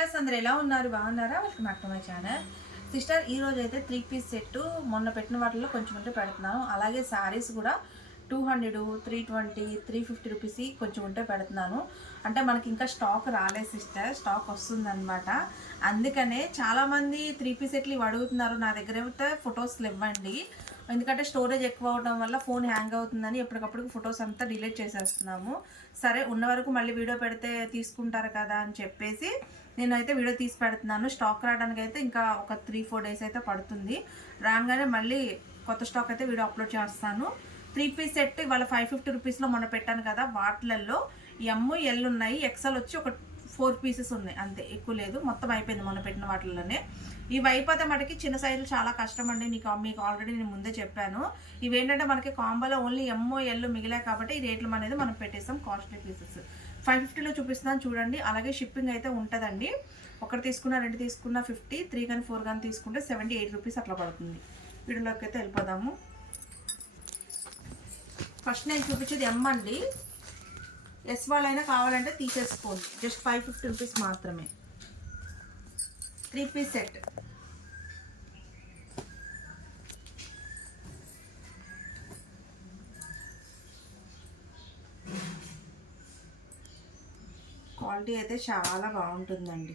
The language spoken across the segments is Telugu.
సిస్టర్స్ అందరు ఎలా ఉన్నారు? బాగున్నారా? Welcome back to my channel. Sister ఈ రోజు అయితే త్రీ పీస్ సెట్ మొన్న పెట్టిన వాటిలో కొంచెం ఉంటే పెడుతున్నాను. అలాగే శారీస్ కూడా two hundred three twenty three fifty rupees కొంచెం ఉంటే పెడుతున్నాను. అంటే మనకి ఇంకా స్టాక్ రాలేదు సిస్టర్. స్టాక్ వస్తుందన్నమాట. అందుకనే చాలామంది త్రీ పీస్ సెట్లు ఇవి అడుగుతున్నారు. నా దగ్గర అయితే ఫొటోస్లు ఇవ్వండి ఎందుకంటే స్టోరేజ్ ఎక్కువ అవడం వల్ల ఫోన్ హ్యాంగ్ అవుతుందని ఎప్పటికప్పుడు ఫొటోస్ అంతా డిలీట్ చేసేస్తున్నాము. సరే ఉన్న వరకు మళ్ళీ వీడియో పెడితే తీసుకుంటారు కదా అని చెప్పేసి నేనైతే వీడియో తీసి పెడుతున్నాను. స్టాక్ రావడానికి అయితే ఇంకా ఒక త్రీ ఫోర్ డేస్ అయితే పడుతుంది. రాగానే మళ్ళీ కొత్త స్టాక్ అయితే వీడియో అప్లోడ్ చేస్తాను. త్రీ పీస్ సెట్ ఇవాళ ఫైవ్ ఫిఫ్టీ రూపీస్లో మొన్న పెట్టాను కదా వాటిలలో ఎమ్ ఎల్ ఉన్నాయి. ఎక్సెల్ వచ్చి ఒక ఫోర్ పీసెస్ ఉన్నాయి. అంతే ఎక్కువ లేదు. మొత్తం అయిపోయింది మొన్న పెట్టిన వాటిల్లోనే. ఇవి అయిపోతే మనకి చిన్న సైజులు చాలా కష్టం అండి. నీకు మీకు ఆల్రెడీ నేను ముందే చెప్పాను. ఇవి ఏంటంటే మనకి కాంబోలో ఓన్లీ ఎమ్మో ఎల్ మిగిలాయి కాబట్టి ఈ రేట్లు అనేది మనం పెట్టేస్తాం కాస్ట్లీ పీసెస్ ఫైవ్ ఫిఫ్టీలో చూపిస్తున్నాను చూడండి. అలాగే షిప్పింగ్ అయితే ఉంటుందండి. ఒకటి తీసుకున్న రెండు తీసుకున్న ఫిఫ్టీ త్రీ కానీ ఫోర్ కానీ తీసుకుంటే సెవెంటీ ఎయిట్ రూపీస్ అట్లా పడుతుంది. వీడియోలోకి అయితే వెళ్ళిపోదాము. ఫస్ట్ నేను చూపించేది ఎమ్ అండి. ఎస్ వాళ్ళైనా కావాలంటే తీసేసుకోండి. జస్ట్ ఫైవ్ ఫిఫ్టీ రూపీస్ మాత్రమే. Three piece set. క్వాలిటీ అయితే చాలా బాగుంటుందండి.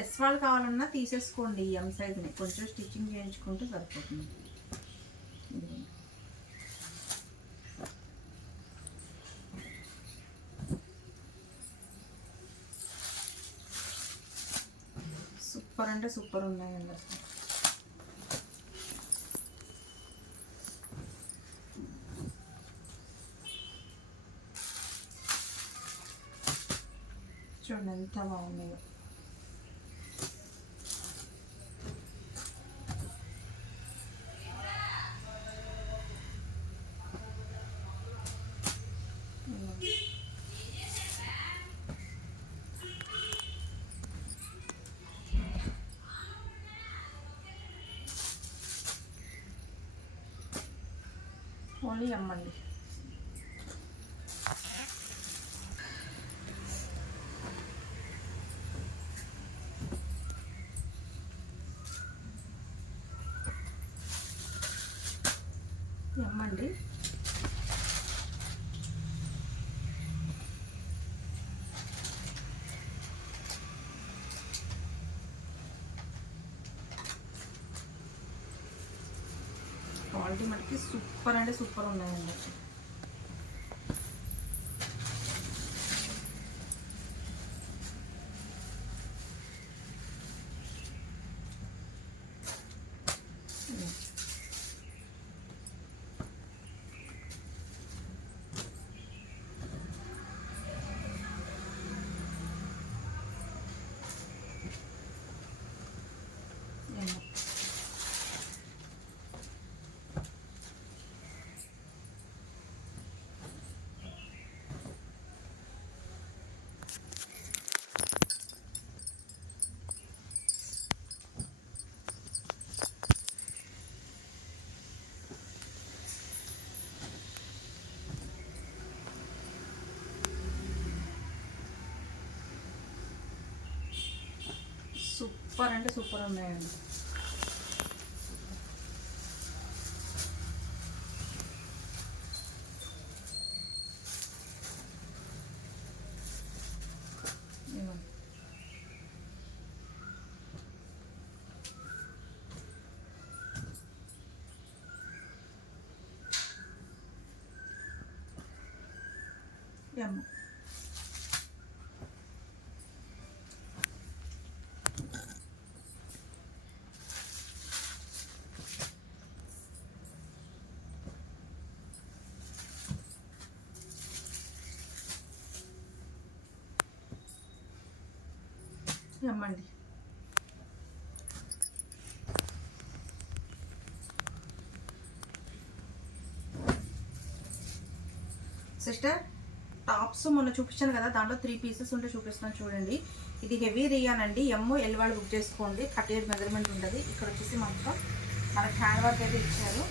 ఎస్ వాళ్ళు కావాలన్నా తీసేసుకోండి ఈ ఎం సైజ్ని కొంచెం స్టిచ్చింగ్ చేయించుకుంటే సరిపోతుంది ఇదిగోండి. సూపర్ అంటే సూపర్ ఉన్నాయండి అసలు చూడండి ఎంత బాగున్నాయో. ఓన్లీ అమ్మండి అమ్మండి మటుకి సూపర్ అంటే సూపర్ ఉన్నాయండి. సూపర్ అంటే సూపర్ ఉన్నాయండి ఇదిగోండి. ఏమో అమ్మండి సిస్టర్ టాప్స్ మొన్న చూపించాను కదా దాంట్లో త్రీ పీసెస్ ఉంటే చూపిస్తున్నాను చూడండి. ఇది హెవీ రియాన్ అండి. ఎమ్మో ఎల్వాడు బుక్ చేసుకోండి. థర్టీ ఎయిట్ మెజర్మెంట్ ఉంటుంది. ఇక్కడ వచ్చేసి మొత్తం మనకి హ్యాండ్ వర్క్ అయితే ఇచ్చారు.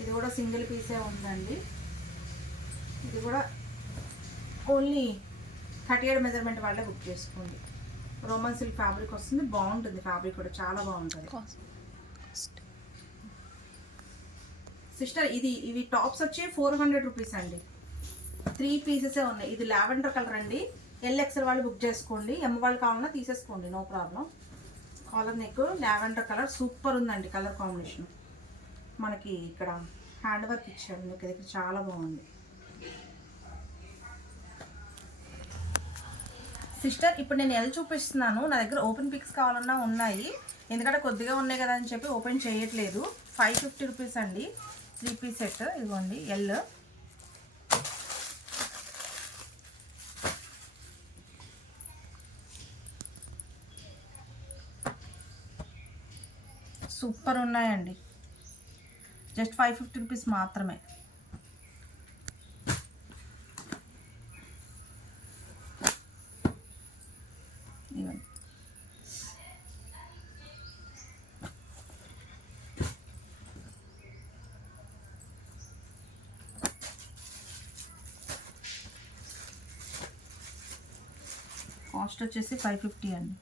ఇది కూడా సింగిల్ పీసే ఉందండి. ఇది కూడా ఓన్లీ థర్టీ ఎయిట్ మెజర్మెంట్ వాళ్ళే బుక్ చేసుకోండి. రోమన్ సిల్క్ ఫ్యాబ్రిక్ వస్తుంది బాగుంటుంది ఫ్యాబ్రిక్ కూడా చాలా బాగుంటుంది. సిస్టర్ ఇది ఇవి టాప్స్ వచ్చి ఫోర్ హండ్రెడ్ రూపీస్ అండి. త్రీ పీసెసే ఉన్నాయి. ఇది లావెండర్ కలర్ అండి. ఎల్ ఎక్సెల్ వాళ్ళు బుక్ చేసుకోండి. ఎమ్ వాళ్ళు కావాలన్నా తీసేసుకోండి no problem. Collar neck lavender colour super ఉందండి కలర్ కాంబినేషన్. మనకి ఇక్కడ హ్యాండ్ వర్క్ ఇచ్చాడు మీకు దగ్గర చాలా బాగుంది. సిస్టర్ ఇప్పుడు నేను ఎల్ చూపిస్తున్నాను. నా దగ్గర ఓపెన్ పిక్స్ కావాలన్నా ఉన్నాయి. ఎందుకంటే కొద్దిగా ఉన్నాయి కదా అని చెప్పి ఓపెన్ చేయట్లేదు. ఫైవ్ ఫిఫ్టీ రూపీస్ అండి. Three piece set. ఇదిగోండి ఎల్. సూపర్ ఉన్నాయండి. జస్ట్ ఫైవ్ ఫిఫ్టీ రూపీస్ మాత్రమే ఇవ్వండి కాస్ట్ వచ్చేసి ఫైవ్ ఫిఫ్టీ అండి.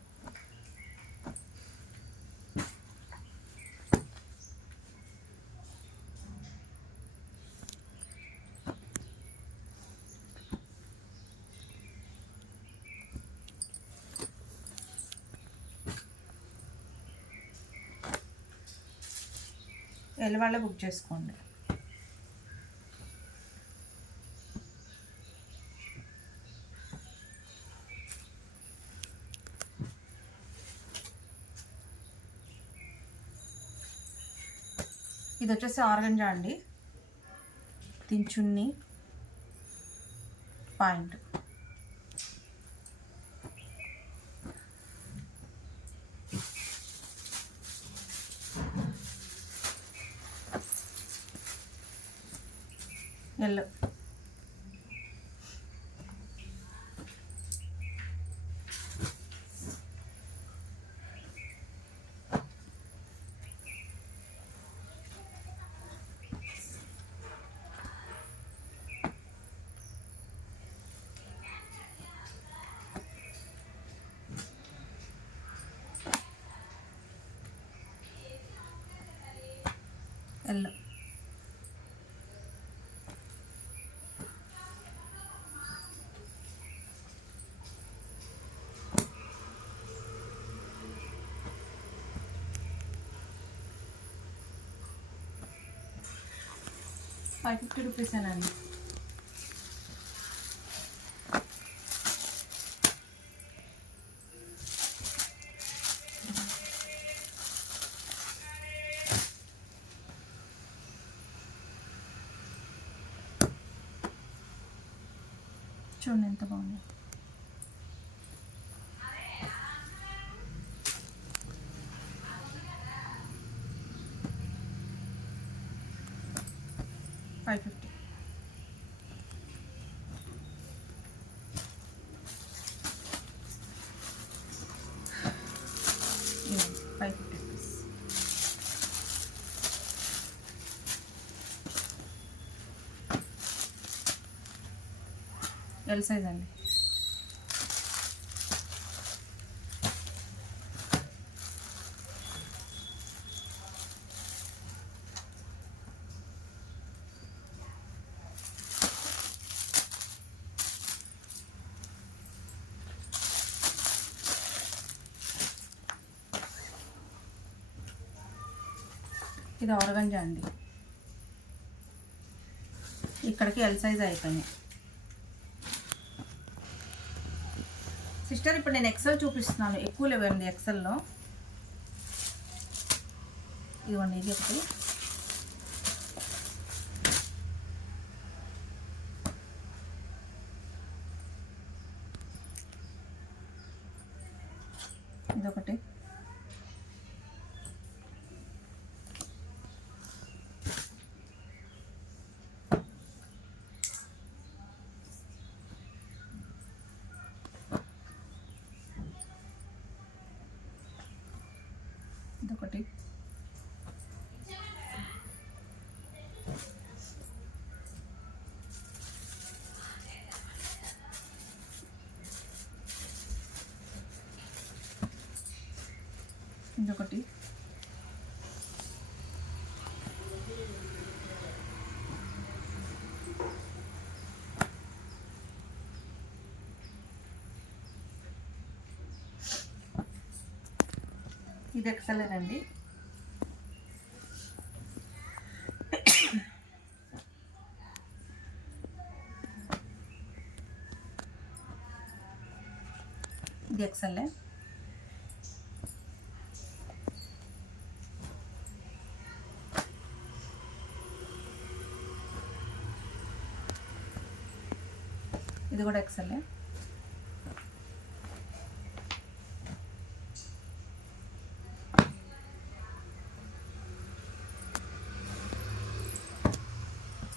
వెళ్ళి బుక్ చేసుకోండి. ఇది వచ్చేసి ఆర్గంజా అండి. తించున్ని point. Yellow yellow. Five fifty rupees అండి చూడండి ఎంత బాగుంది five fifty five fifty rupees L size అండి ఇది ఆరగంజా అండి. ఇక్కడికి ఎల్ సైజ్ అయిపోయినాయి. సిస్టర్ ఇప్పుడు నేను ఎక్సెల్ చూపిస్తున్నాను. ఎక్కువ లేవండి ఎక్సెల్లో ఇదిగోండి ఇది ఒకటి. ఇదొకటి. ఇదొకటి ఇది ఎక్సలేనండి ఇది ఎక్సెల్ ఇది కూడా ఎక్సెల్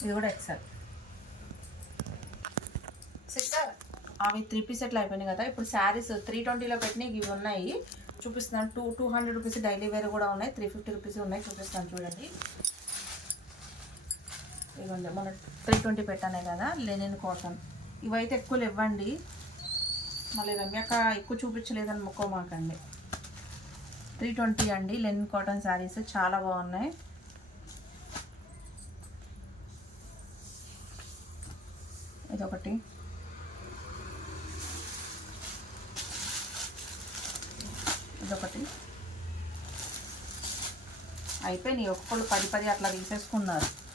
ఇది కూడా ఎక్సెల్ సిస్టర్ అవి త్రీ పీస్ సెట్లు అయిపోయినాయి కదా. ఇప్పుడు శారీస్ త్రీ ట్వంటీలో పెట్టినవి ఇవి ఉన్నాయి. చూపిస్తున్నాను. Two two hundred rupees daily wear కూడా ఉన్నాయి. త్రీ ఫిఫ్టీ రూపీస్ ఉన్నాయి. చూపిస్తాను చూడండి. ఇవ్వండి మన త్రీ ట్వంటీ పెట్టానే కదా లెనిన్ కాటన్ ఇవైతే ఎక్కువ ఇవ్వండి మళ్ళీ రమ్యాక ఎక్కువ చూపించలేదని మాకండి. త్రీ ట్వంటీ అండి. లెనిన్ కాటన్ శారీస్ చాలా బాగున్నాయి. ఇదొకటి. ఇదొకటి. అయిపోయినాయి. ఒక్కొక్కరు పది పది అట్లా తీసేసుకున్నారు.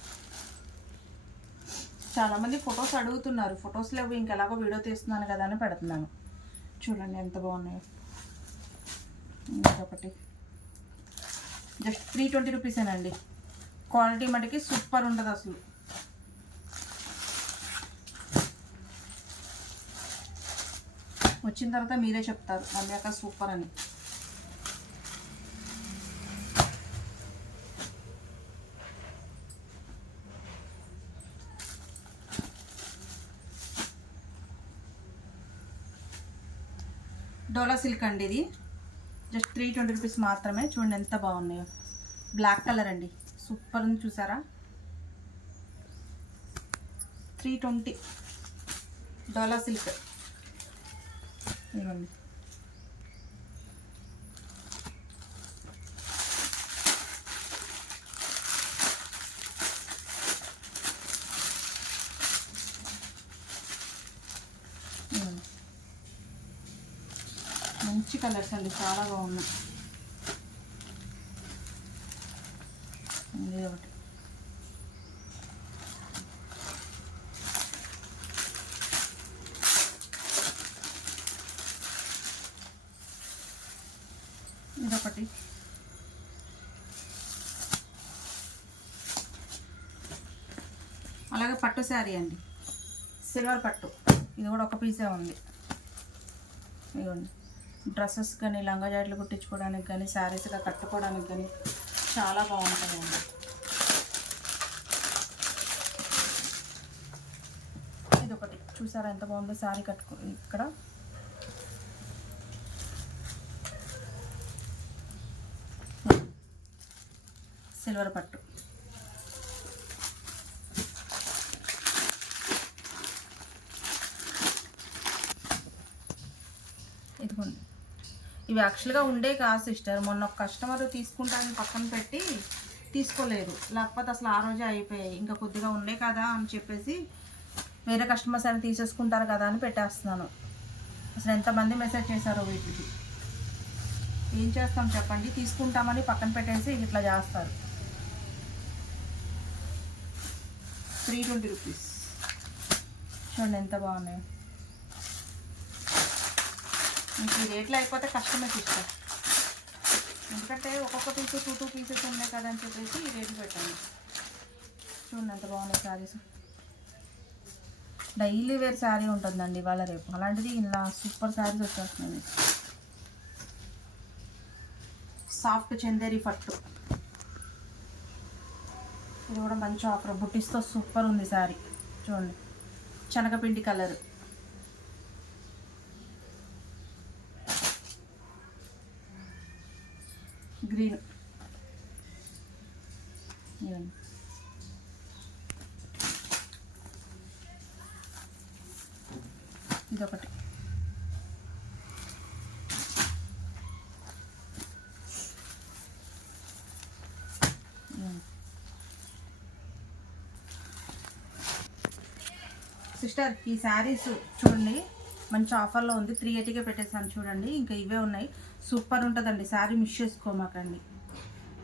చాలామంది ఫొటోస్ అడుగుతున్నారు. ఫొటోస్ లేవు ఇంకెలాగో వీడియో తీస్తున్నాను కదా అని పెడుతున్నాను. చూడండి ఎంత బాగున్నాయో. ఇంకొకటి. జస్ట్ త్రీ ట్వంటీ రూపీసేనండి క్వాలిటీ మటుకి సూపర్ ఉంటుంది అసలు. వచ్చిన తర్వాత మీరే చెప్తారు. రమ్యాక సూపర్ అని. డోలా సిల్క్ అండి ఇది. జస్ట్ త్రీ ట్వంటీ రూపీస్ మాత్రమే. చూడండి ఎంత బాగున్నాయో. బ్లాక్ కలర్ అండి. సూపర్ ఉంది చూసారా? Three twenty dola silk. ఇవ్వండి ఇవ్వండి. మంచి కలర్స్ అండి చాలా బాగున్నాయి. ఇది ఒకటి. ఇదొకటి. అలాగే పట్టు శారీ అండి. సిల్వర్ పట్టు. ఇది కూడా ఒక పీసే ఉంది. ఇదిగోండి. డ్రెస్సెస్ కానీ లంగా జాట్లు కుట్టించుకోవడానికి కానీ శారీస్గా కట్టుకోవడానికి కానీ చాలా బాగుంటుందండి ఇది ఒకటి చూసారా ఎంత బాగుందో శారీ కట్టుకో ఇక్కడ. సిల్వర్ పట్టు ఇదిగోండి ఇవి యాక్చువల్గా ఉండే కాదు సిస్టర్ మొన్న ఒక కస్టమర్ తీసుకుంటానని పక్కన పెట్టి తీసుకోలేదు. లేకపోతే అసలు ఆ రోజే అయిపోయాయి. ఇంకా కొద్దిగా ఉండే కదా అని చెప్పేసి వేరే కస్టమర్స్ అని తీసేసుకుంటారు కదా అని పెట్టేస్తున్నాను. అసలు ఎంతమంది మెసేజ్ చేశారో వీటికి. ఏం చేస్తాం చెప్పండి? తీసుకుంటామని పక్కన పెట్టేసి ఇట్లా చేస్తారు. త్రీ ట్వంటీ రూపీస్ చూడండి ఎంత బాగున్నాయి. మీకు ఈ రేట్లు అయిపోతే కష్టమే సిస్టర్ ఎందుకంటే ఒక్కొక్క పీసు టూ టూ పీసెస్ ఉన్నాయి కదా అని చెప్పేసి ఈ రేట్లు పెట్టాను. చూడండి ఎంత బాగున్నాయి శారీస్. డైలీ వేర్ శారీ ఉంటుందండి ఇవాళ రేపు. అలాంటిది ఇలా సూపర్ శారీస్ వచ్చేస్తున్నాయి సాఫ్ట్ చందేరి పట్టు ఇది కూడా మంచి ఆఫర్ బుట్టిస్తో సూపర్ ఉంది శారీ చూడండి. శనగపిండి కలర్ గ్రీన్ ఇదొకటి సిస్టర్ ఈ శారీస్ చూడండి. మంచి ఆఫర్లో ఉంది. త్రీ ఎయిటీకే పెట్టేసాను. చూడండి. ఇంకా ఇవే ఉన్నాయి. సూపర్ ఉంటుందండి శారీ మిస్ చేసుకోమాకండి.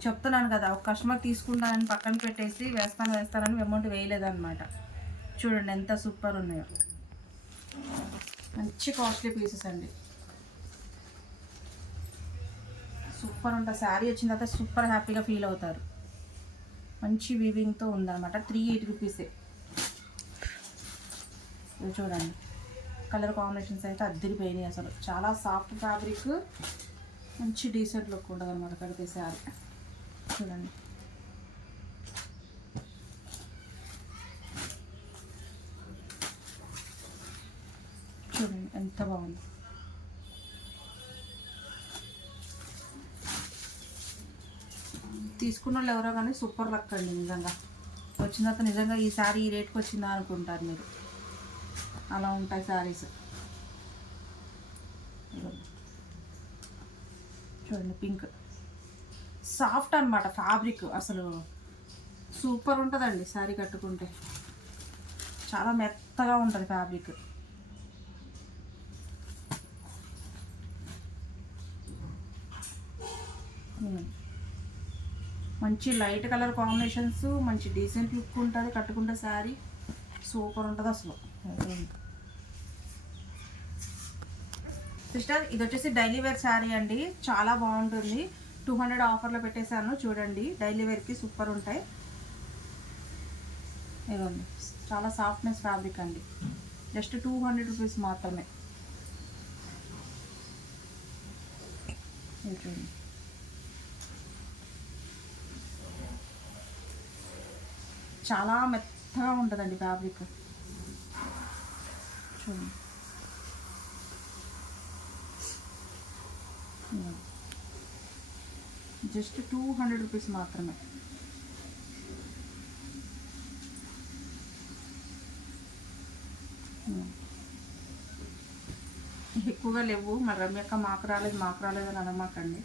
చెప్తున్నాను కదా ఒక కస్టమర్ తీసుకుంటానని పక్కన పెట్టేసి వేస్తాను వేస్తానని అమౌంట్ వేయలేదన్నమాట. చూడండి ఎంత సూపర్ ఉన్నాయో. మంచి కాస్ట్లీ పీసెస్ అండి. సూపర్ ఉంటుంది శారీ వచ్చిన తర్వాత సూపర్ హ్యాపీగా ఫీల్ అవుతారు. మంచి వీవింగ్తో ఉందన్నమాట త్రీ ఎయిట్ రూపీసే చూడండి. కలర్ కాంబినేషన్స్ అయితే అద్దరిపోయినాయి అసలు. చాలా సాఫ్ట్ ఫ్యాబ్రిక్ మంచి డీసెంట్ లుక్ ఉంటుంది అనమాట కడితే శారీ. చూడండి. చూడండి ఎంత బాగుంది. తీసుకున్న వాళ్ళు ఎవరో కానీ సూపర్ లక్ అండి నిజంగా. వచ్చిన తర్వాత నిజంగా ఈ శారీ ఈ రేట్కి వచ్చిందా అనుకుంటారు మీరు. అలా ఉంటాయి శారీస్. చూడండి పింక్. సాఫ్ట్ అనమాట ఫ్యాబ్రిక్. అసలు సూపర్ ఉంటుందండి శారీ కట్టుకుంటే. చాలా మెత్తగా ఉంటుంది ఫ్యాబ్రిక్. మంచి లైట్ కలర్ కాంబినేషన్స్ మంచి డీసెంట్ లుక్ ఉంటుంది కట్టుకుంటే శారీ. సూపర్ ఉంటుంది అసలు. సిస్టర్ ఇది వచ్చేసి డైలీ వేర్ శారీ అండి. చాలా బాగుంటుంది. టూ హండ్రెడ్ ఆఫర్లో పెట్టేశాను. చూడండి డైలీ వేర్కి సూపర్ ఉంటాయి. ఇదిగోండి చాలా సాఫ్ట్నెస్ ఫ్యాబ్రిక్ అండి. జస్ట్ టూ హండ్రెడ్ రూపీస్ మాత్రమే. చూడండి. చాలా మెత్తగా ఉంటుందండి fabric just two hundred rupees మాత్రమే ఎక్కువగా లేవు. మరి రమ్యక్క మాకు రాలేదు మాకు రాలేదు అని అనమాకండి.